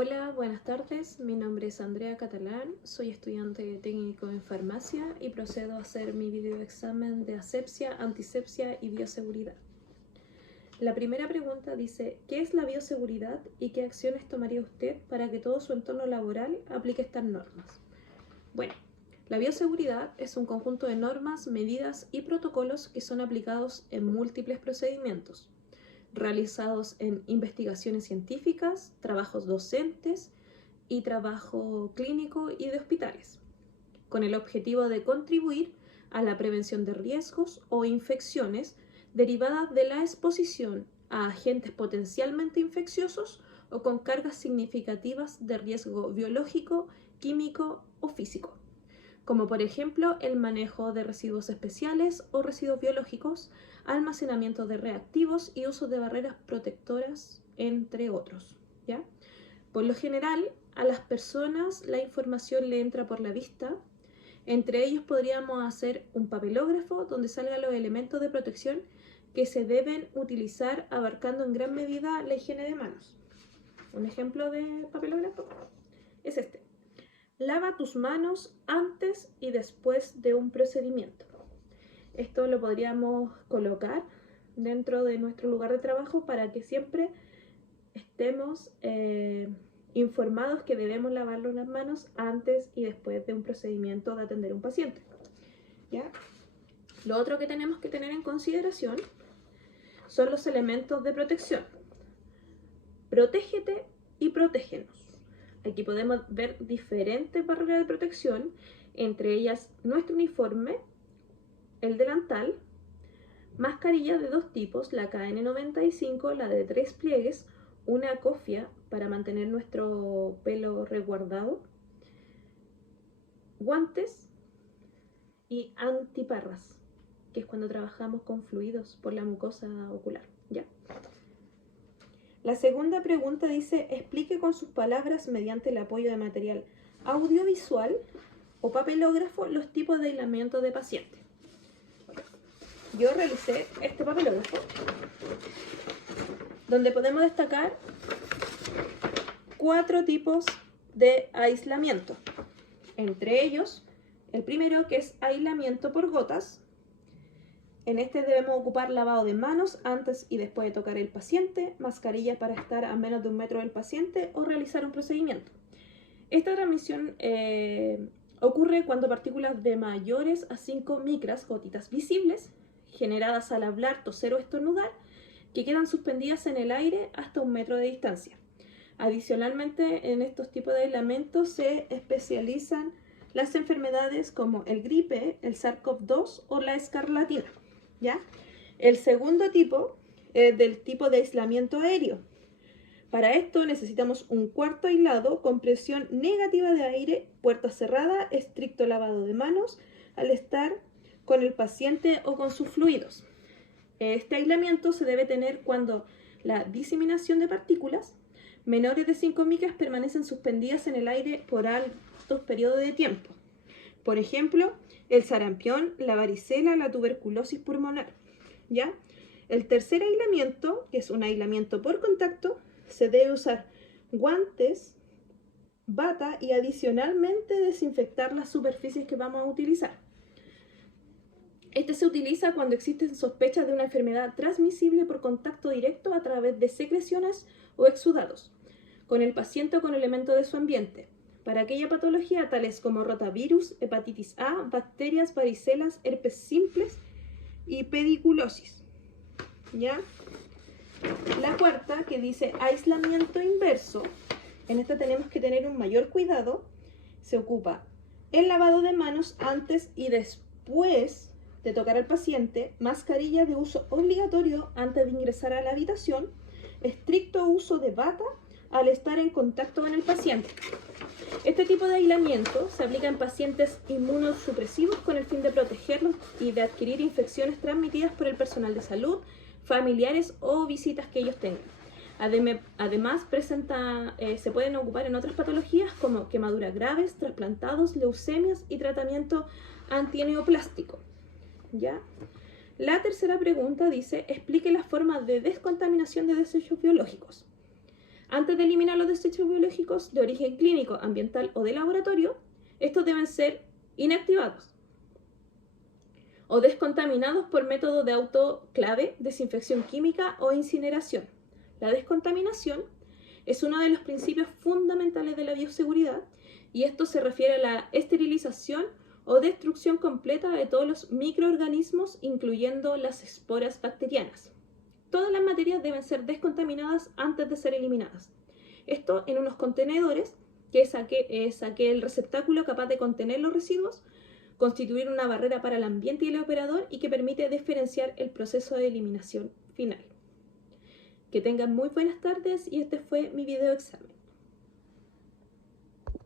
Hola, buenas tardes. Mi nombre es Andrea Catalán, soy estudiante técnico en farmacia y procedo a hacer mi videoexamen de asepsia, antisepsia y bioseguridad. La primera pregunta dice, ¿qué es la bioseguridad y qué acciones tomaría usted para que todo su entorno laboral aplique estas normas? Bueno, la bioseguridad es un conjunto de normas, medidas y protocolos que son aplicados en múltiples procedimientos, realizados en investigaciones científicas, trabajos docentes y trabajo clínico y de hospitales, con el objetivo de contribuir a la prevención de riesgos o infecciones derivadas de la exposición a agentes potencialmente infecciosos o con cargas significativas de riesgo biológico, químico o físico, como por ejemplo el manejo de residuos especiales o residuos biológicos, almacenamiento de reactivos y uso de barreras protectoras, entre otros, ¿ya? Por lo general, a las personas la información le entra por la vista. Entre ellos podríamos hacer un papelógrafo donde salgan los elementos de protección que se deben utilizar, abarcando en gran medida la higiene de manos. Un ejemplo de papelógrafo es este. Lava tus manos antes y después de un procedimiento. Esto lo podríamos colocar dentro de nuestro lugar de trabajo para que siempre estemos informados que debemos lavarnos las manos antes y después de un procedimiento de atender a un paciente, ¿ya? Lo otro que tenemos que tener en consideración son los elementos de protección. Protégete y protégenos. Aquí podemos ver diferentes barreras de protección, entre ellas nuestro uniforme, el delantal, mascarillas de dos tipos, la KN95, la de 3 pliegues, una cofia para mantener nuestro pelo resguardado, guantes y antiparras, que es cuando trabajamos con fluidos por la mucosa ocular, ¿ya? La segunda pregunta dice, explique con sus palabras, mediante el apoyo de material audiovisual o papelógrafo, los tipos de aislamiento de paciente. Yo realicé este papelógrafo donde podemos destacar 4 tipos de aislamiento. Entre ellos, el primero, que es aislamiento por gotas. En este debemos ocupar lavado de manos antes y después de tocar el paciente, mascarilla para estar a menos de 1 metro del paciente o realizar un procedimiento. Esta transmisión ocurre cuando partículas de mayores a 5 micras, gotitas visibles, generadas al hablar, toser o estornudar, que quedan suspendidas en el aire hasta 1 metro de distancia. Adicionalmente, en estos tipos de aislamiento se especializan las enfermedades como el gripe, el SARS-CoV-2 o la escarlatina, ¿ya? El segundo tipo es del tipo de aislamiento aéreo. Para esto necesitamos un cuarto aislado con presión negativa de aire, puerta cerrada, estricto lavado de manos al estar con el paciente o con sus fluidos. Este aislamiento se debe tener cuando la diseminación de partículas menores de 5 micras permanecen suspendidas en el aire por altos periodos de tiempo. Por ejemplo, el sarampión, la varicela, la tuberculosis pulmonar, ¿ya? El tercer aislamiento, que es un aislamiento por contacto, se debe usar guantes, bata y adicionalmente desinfectar las superficies que vamos a utilizar. Este se utiliza cuando existen sospechas de una enfermedad transmisible por contacto directo a través de secreciones o exudados con el paciente o con elementos de su ambiente, para aquella patología tales como rotavirus, hepatitis A, bacterias, varicelas, herpes simples y pediculosis, ¿ya? La cuarta, que dice aislamiento inverso, en esta tenemos que tener un mayor cuidado. Se ocupa el lavado de manos antes y después de tocar al paciente, mascarilla de uso obligatorio antes de ingresar a la habitación, estricto uso de bata al estar en contacto con el paciente. Este tipo de aislamiento se aplica en pacientes inmunosupresivos con el fin de protegerlos y de adquirir infecciones transmitidas por el personal de salud, familiares o visitas que ellos tengan. Además, se pueden ocupar en otras patologías como quemaduras graves, trasplantados, leucemias y tratamiento antineoplástico, ¿ya? La tercera pregunta dice, explique las formas de descontaminación de desechos biológicos. Antes de eliminar los desechos biológicos de origen clínico, ambiental o de laboratorio, estos deben ser inactivados o descontaminados por método de autoclave, desinfección química o incineración. La descontaminación es uno de los principios fundamentales de la bioseguridad y esto se refiere a la esterilización o destrucción completa de todos los microorganismos, incluyendo las esporas bacterianas. Todas las materias deben ser descontaminadas antes de ser eliminadas. Esto en unos contenedores, que es aquel receptáculo capaz de contener los residuos, constituir una barrera para el ambiente y el operador y que permite diferenciar el proceso de eliminación final. Que tengan muy buenas tardes y este fue mi video examen.